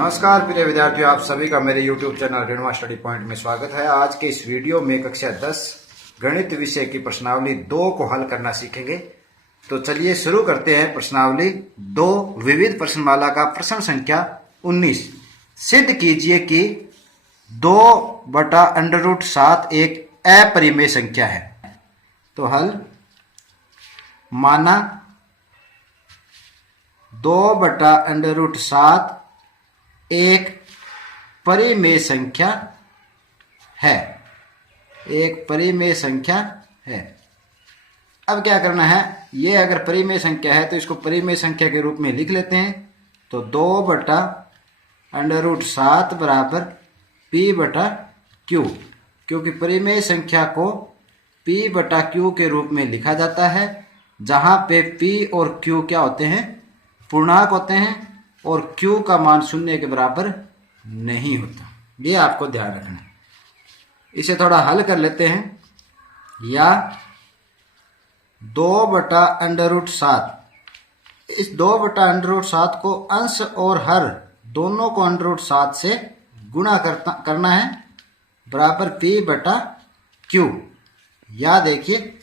नमस्कार प्रिय विद्यार्थियों, आप सभी का मेरे YouTube चैनल रेणुमा स्टडी पॉइंट में स्वागत है। आज के इस वीडियो में कक्षा 10 गणित विषय की प्रश्नावली 2 को हल करना सीखेंगे। तो चलिए शुरू करते हैं। प्रश्नावली 2 विविध प्रश्नमाला का प्रश्न संख्या 19। सिद्ध कीजिए कि 2/√7 एक अपरिमेय संख्या है। तो हल माना 2/√7 एक परिमेय संख्या है। एक परिमेय संख्या है। अब क्या करना है, ये अगर परिमेय संख्या है तो इसको परिमेय संख्या के रूप में लिख लेते हैं। तो 2/√7 बराबर P/Q, क्योंकि परिमेय संख्या को P/Q के रूप में लिखा जाता है, जहां पे P और Q क्या होते हैं, पूर्णांक होते हैं, और Q का मान 0 के बराबर नहीं होता। ये आपको ध्यान रखना है। इसे थोड़ा हल कर लेते हैं। या 2/√7, इस 2/√7 को अंश और हर दोनों को √7 से गुणा करना है, बराबर P/Q। या देखिए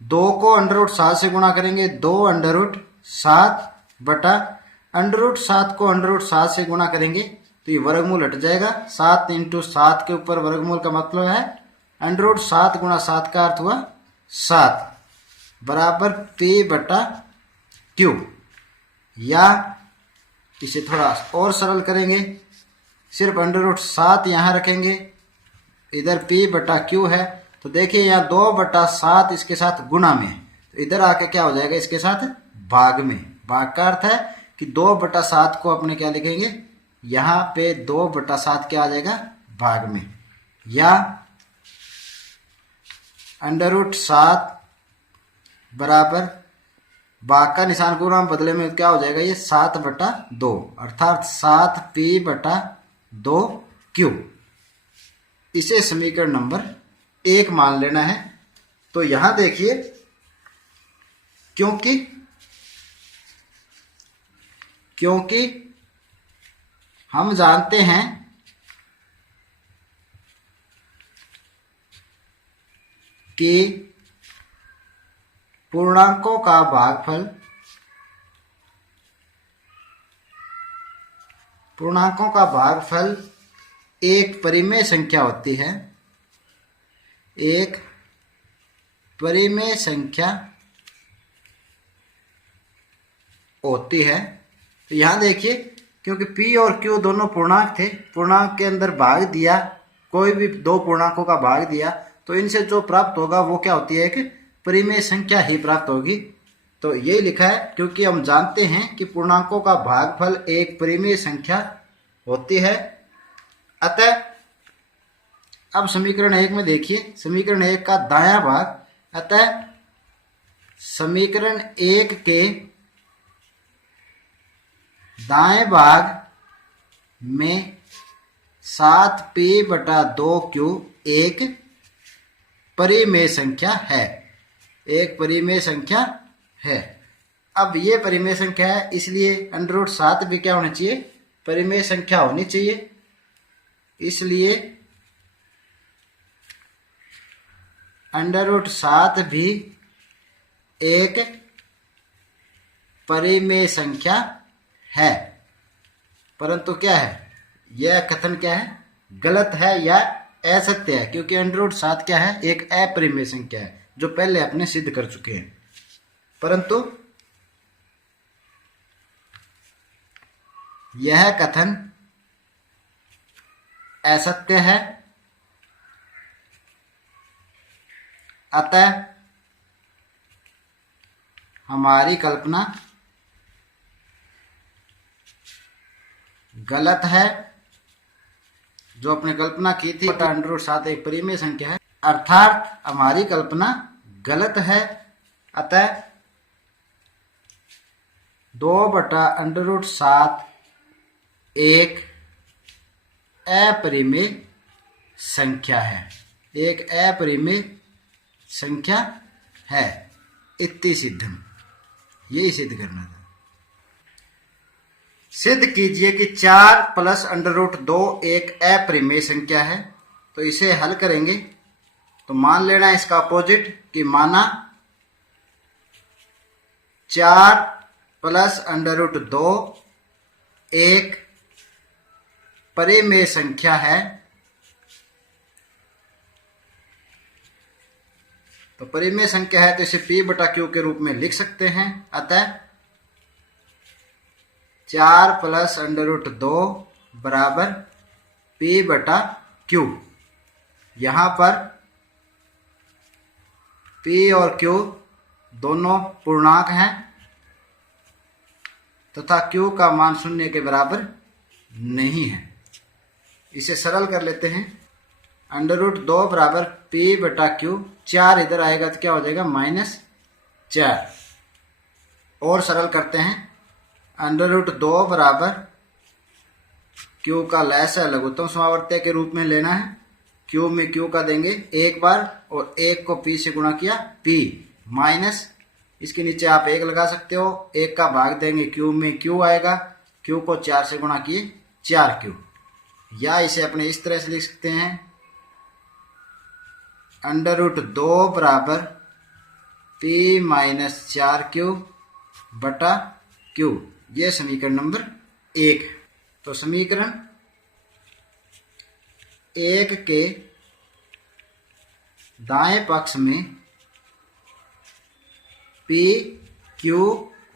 2 को √7 से गुणा करेंगे, 2√7 बटा √7 को √7 से गुणा करेंगे तो ये वर्गमूल हट जाएगा। 7 × 7 के ऊपर वर्गमूल का मतलब है √7 × 7 का अर्थ हुआ 7, बराबर P/Q। या इसे थोड़ा और सरल करेंगे, सिर्फ √7 यहाँ रखेंगे, इधर P/Q है। तो देखिए यहाँ 2/7 इसके साथ गुणा में, तो इधर आके क्या हो जाएगा, इसके साथ भाग में। भाग का अर्थ है कि 2/7 को अपने क्या लिखेंगे, यहाँ पे 2/7 क्या आ जाएगा, भाग में। या √7 बराबर भाग का निशान गुणा बदले में क्या हो जाएगा, ये 7/2, अर्थात 7P/2Q। इसे समीकरण नंबर 1 मान लेना है। तो यहां देखिए, क्योंकि हम जानते हैं कि पूर्णांकों का भागफल एक परिमेय संख्या होती है। एक परिमेय संख्या होती है। तो यहां देखिए, क्योंकि P और Q दोनों पूर्णांक थे, पूर्णांक के अंदर भाग दिया, कोई भी 2 पूर्णांकों का भाग दिया, तो इनसे जो प्राप्त होगा वो क्या होती है, एक परिमेय संख्या ही प्राप्त होगी। तो ये लिखा है, क्योंकि हम जानते हैं कि पूर्णांकों का भागफल एक परिमेय संख्या होती है। अतः अब समीकरण 1 में देखिए, समीकरण 1 का दायां भाग, अतः समीकरण 1 के दाएं भाग में 7P/2Q एक परिमेय संख्या है। एक परिमेय संख्या है। अब ये परिमेय संख्या है, इसलिए √7 भी क्या होना चाहिए, परिमेय संख्या होनी चाहिए। इसलिए √7 भी एक परिमेय संख्या है। परंतु क्या है, यह कथन क्या है, गलत है या असत्य है, क्योंकि √7 क्या है, एक अपरिमेय संख्या है, जो पहले अपने सिद्ध कर चुके हैं। परंतु यह कथन असत्य है। अतः हमारी कल्पना गलत है। जो अपने कल्पना की थी √7 एक परिमेय संख्या है, अर्थात हमारी कल्पना गलत है। अतः 2/√7 एक अपरिमेय संख्या है। एक अपरिमेय संख्या है। इति सिद्धम, यही सिद्ध करना था। सिद्ध कीजिए कि 4 प्लस अंडर रूट 2 एक अपरिमेय संख्या है। तो इसे हल करेंगे तो मान लेना इसका अपोजिट कि माना 4 प्लस अंडर रूट 2 एक परिमेय संख्या है। तो परिमेय संख्या है तो इसे P बटा Q के रूप में लिख सकते हैं। अतः 4 प्लस अंडर रूट 2 बराबर P बटा Q। यहां पर P और Q दोनों पूर्णांक हैं तथा Q का मान शून्य के बराबर नहीं है। इसे सरल कर लेते हैं। अंडर रूट 2 बराबर P बटा Q, 4 इधर आएगा तो क्या हो जाएगा -4। और सरल करते हैं। अंडर रूट 2 बराबर Q का लैस है लघुत्तम समावर्त्य के रूप में लेना है। Q में Q का देंगे एक बार और एक को P से गुणा किया P माइनस इसके नीचे आप 1 लगा सकते हो। 1 का भाग देंगे Q में Q आएगा। Q को 4 से गुणा किए 4Q। या इसे अपने इस तरह से लिख सकते हैं अंडर रूट 2 बराबर P माइनस 4Q बटा Q। ये समीकरण नंबर 1। तो समीकरण 1 के दाएं पक्ष में P, Q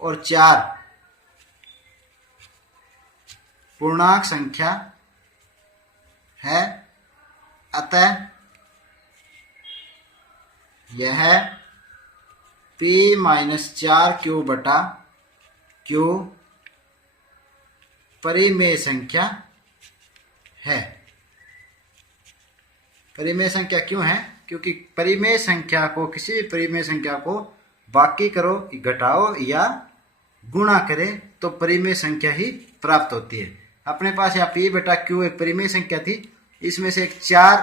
और 4 पूर्णांक संख्या है। अतः यह P माइनस 4Q बटा Q परिमेय संख्या है। परिमेय संख्या क्यों है? क्योंकि परिमेय संख्या को किसी भी परिमेय संख्या को बाकी करो, घटाओ या गुणा करें तो परिमेय संख्या ही प्राप्त होती है। अपने पास यहाँ P बटा Q एक परिमेय संख्या थी, इसमें से एक 4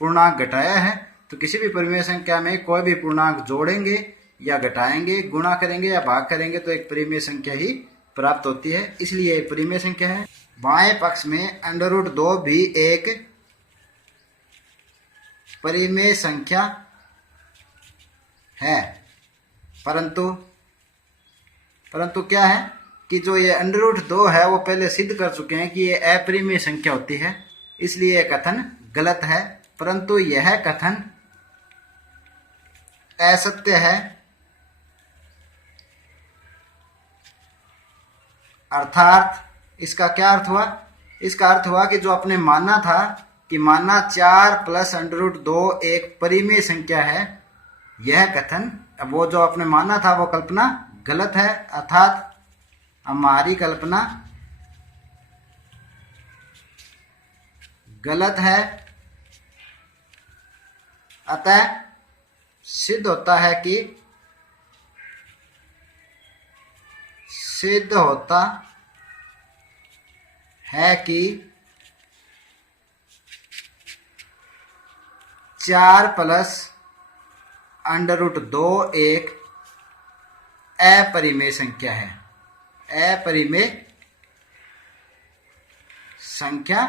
पूर्णांक घटाया है। तो किसी भी परिमेय संख्या में कोई भी पूर्णांक जोड़ेंगे या घटाएंगे, गुणा करेंगे या भाग करेंगे तो एक परिमेय संख्या ही प्राप्त होती है, इसलिए एक परिमेय संख्या है। बाएं पक्ष में अंडर रूट 2 भी एक परिमेय संख्या है। परंतु क्या है कि जो ये अंडर रूट 2 है वो पहले सिद्ध कर चुके हैं कि ये अपरिमेय संख्या होती है, इसलिए यह कथन गलत है। परंतु यह कथन असत्य है। अर्थात इसका क्या अर्थ हुआ? इसका अर्थ हुआ कि जो आपने माना था कि माना 4 प्लस अंडर रूट 2 एक परिमेय संख्या है, यह कथन वो जो आपने माना था वो कल्पना गलत है। अर्थात हमारी कल्पना गलत है। अतः सिद्ध होता है कि चार प्लस अंडर रूट 2 एक अपरिमेय संख्या है। अपरिमेय संख्या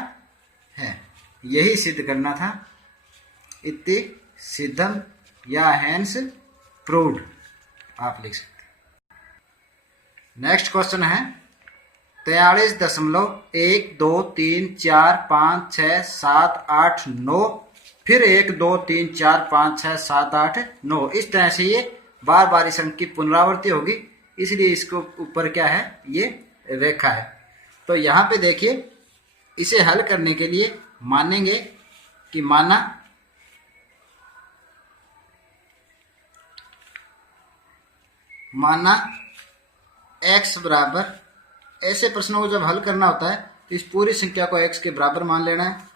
है, यही सिद्ध करना था। इति सिद्धम या हैंस प्रूव्ड आप लिख सकते। नेक्स्ट क्वेश्चन है 43.123456789 फिर 1 2 3 4 5 6 7 8 9। इस तरह से ये बार बार इस अंक की पुनरावृत्ति होगी, इसलिए इसको ऊपर क्या है ये रेखा है। तो यहाँ पे देखिए, इसे हल करने के लिए मानेंगे कि माना x बराबर, ऐसे प्रश्नों को जब हल करना होता है तो इस पूरी संख्या को x के बराबर मान लेना है।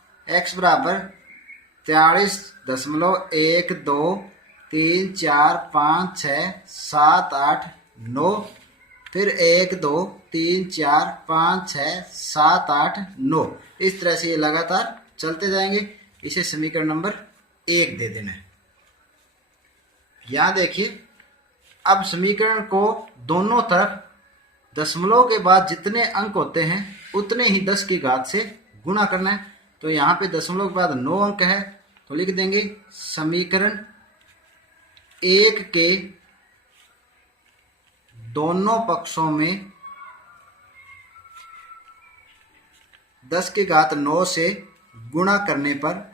x बराबर 43.123456789 फिर 1 2 3 4 5 6 7 8 9। इस तरह से ये लगातार चलते जाएंगे। इसे समीकरण नंबर 1 दे देना है। यहां देखिए, अब समीकरण को दोनों तरफ दशमलव के बाद जितने अंक होते हैं उतने ही 10 की घात से गुणा करना है। तो यहाँ पे दशमलव के बाद 9 अंक है, तो लिख देंगे समीकरण 1 के दोनों पक्षों में 10 की घात 9 से गुणा करने पर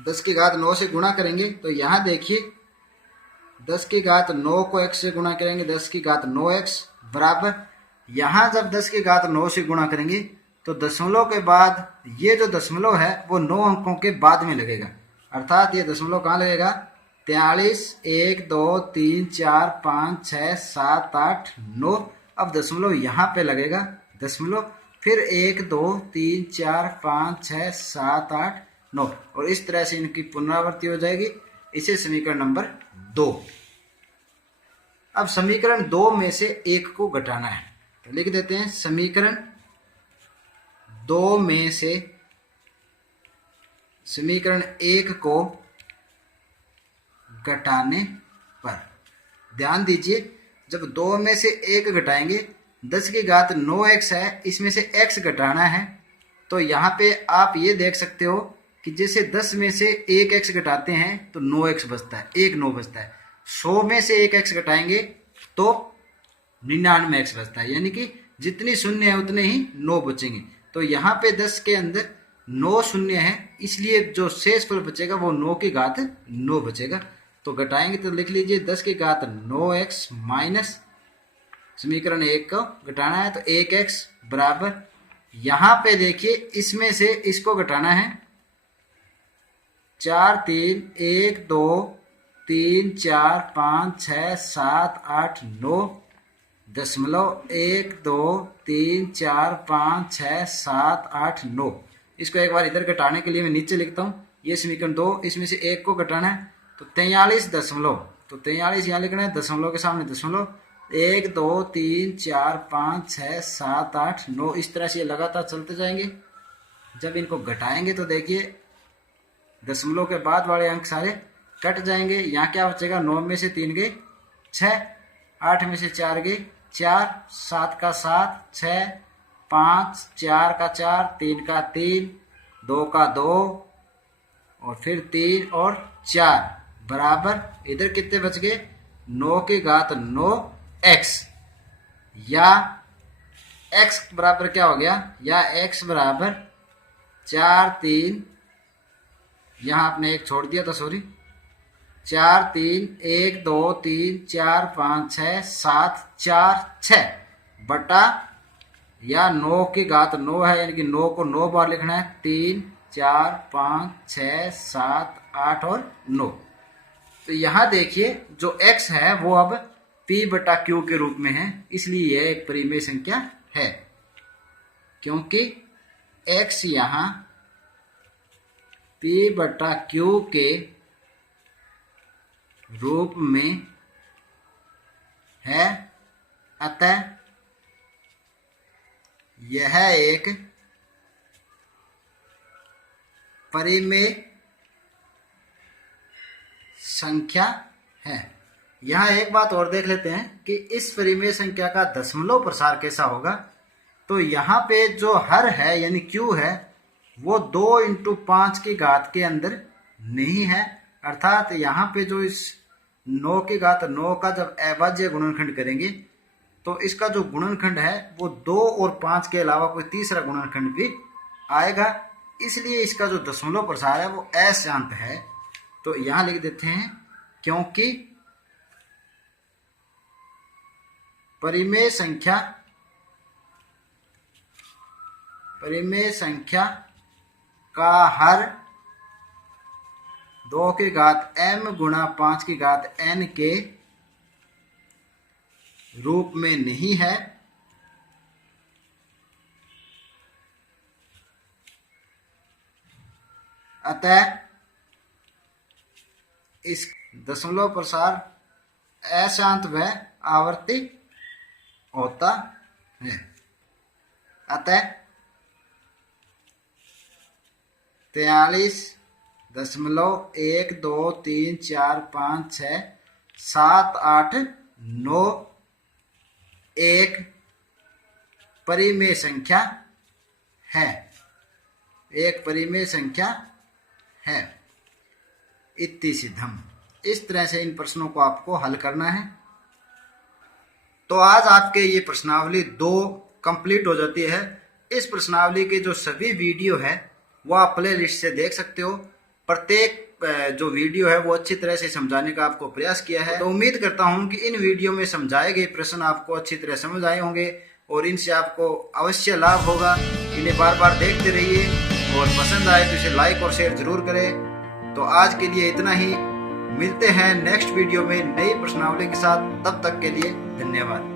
10 की घात 9 से गुणा करेंगे। तो यहाँ देखिए 10 की घात 9 को x से गुणा करेंगे, 10 की घात 9x बराबर, यहाँ जब 10 की घात 9 से गुणा करेंगे तो दशमलव के बाद ये जो दशमलव है वो 9 अंकों के बाद में लगेगा, अर्थात ये दशमलव कहाँ लगेगा 43, 1, 2, 3, 4, 5, 6, 7, 8, 9। अब दशमलव यहाँ पे लगेगा दशमलव, फिर 1, 2, 3, 4, 5, 6, 7, 8, 9 और इस तरह से इनकी पुनरावृत्ति हो जाएगी। इसे समीकरण नंबर 2। अब समीकरण 2 में से 1 को घटाना है, तो लिख देते हैं समीकरण 2 में से समीकरण 1 को घटाने पर, ध्यान दीजिए जब 2 में से 1 घटाएंगे, 10 की घात 9x है, इसमें से x घटाना है। तो यहाँ पे आप ये देख सकते हो कि जैसे 10 में से 1x घटाते हैं तो 9x बचता है, 1 9 बचता है। 100 में से 1x घटाएंगे तो 99x बचता है, यानी कि जितनी शून्य है उतने ही 9 बचेंगे। तो यहाँ पे 10 के अंदर 9 शून्य है, इसलिए जो शेष फल बचेगा वो 9 की घात 9 बचेगा। तो घटाएंगे तो लिख लीजिए 10 की घात 9x माइनस समीकरण 1 को घटाना है तो 1x बराबर, यहाँ पे देखिए इसमें से इसको घटाना है 4, 3, 1, 2, 3, 4, 5, 6, 7, 8, 9 दशमलव 1, 2, 3, 4, 5, 6, 7, 8, 9। इसको एक बार इधर घटाने के लिए मैं नीचे लिखता हूँ, ये समीकरण 2, इसमें से 1 को घटाना है तो 43 दशमलव, तो 43 यहाँ लिखना है, दशमलव के सामने दशमलव, 1, 2, 3, 4, 5, 6, 7, 8, 9 इस तरह से ये लगातार चलते जाएंगे। जब इनको घटाएंगे तो देखिए दशमलव के बाद वाले अंक सारे कट जाएंगे। यहाँ क्या बचेगा, 9 में से 3 गए 6, 8 में से 4 गए 4, 7 का 7, 6, 5, 4 का 4, 3 का 3, 2 का 2 और फिर 3 और 4 बराबर, इधर कितने बच गए 9 की घात 9x, या x बराबर क्या हो गया, या x बराबर 4, 3, यहाँ आपने 1 छोड़ दिया था सॉरी, 4, 3, 1, 2, 3, 4, 5, 6, 7, 4, 6 बटा, या 9 की घात 9 है यानी कि 9 को 9 बार लिखना है, 3, 4, 5, 6, 7, 8 और 9। तो यहाँ देखिए जो x है वो अब p बटा q के रूप में है, इसलिए यह एक परिमेय संख्या है, क्योंकि x यहाँ p बटा q के रूप में है, अतः यह एक परिमेय संख्या है। यहाँ एक बात और देख लेते हैं कि इस परिमेय संख्या का दशमलव प्रसार कैसा होगा। तो यहाँ पे जो हर है यानी q है वो 2 × 5 की घात के अंदर नहीं है, अर्थात यहाँ पे जो इस 9 की घात 9 का जब अभाज्य गुणनखंड करेंगे तो इसका जो गुणनखंड है वो 2 और 5 के अलावा कोई तीसरा गुणनखंड भी आएगा, इसलिए इसका जो दशमलव प्रसार है वो अशांत है। तो यहाँ लिख देते हैं क्योंकि परिमेय संख्या का हर 2 की घात m गुणा 5 की घात n के रूप में नहीं है, अतः इस दशमलव प्रसार अशांत व आवर्ती होता है। अतः 43.1, 2, 3, 4, 5, 6, 7, 8, 9 एक परिमेय संख्या है, एक परिमेय संख्या है। इति सिद्धम। इस तरह से इन प्रश्नों को आपको हल करना है। तो आज आपके ये प्रश्नावली 2 कंप्लीट हो जाती है। इस प्रश्नावली के जो सभी वीडियो है वो आप प्ले लिस्ट से देख सकते हो। प्रत्येक जो वीडियो है वो अच्छी तरह से समझाने का आपको प्रयास किया है। तो उम्मीद करता हूं कि इन वीडियो में समझाए गए प्रश्न आपको अच्छी तरह समझ आए होंगे और इनसे आपको अवश्य लाभ होगा। इन्हें बार बार देखते रहिए और पसंद आए तो इसे लाइक और शेयर जरूर करें। तो आज के लिए इतना ही। मिलते हैं नेक्स्ट वीडियो में नई प्रश्नावली के साथ। तब तक के लिए धन्यवाद।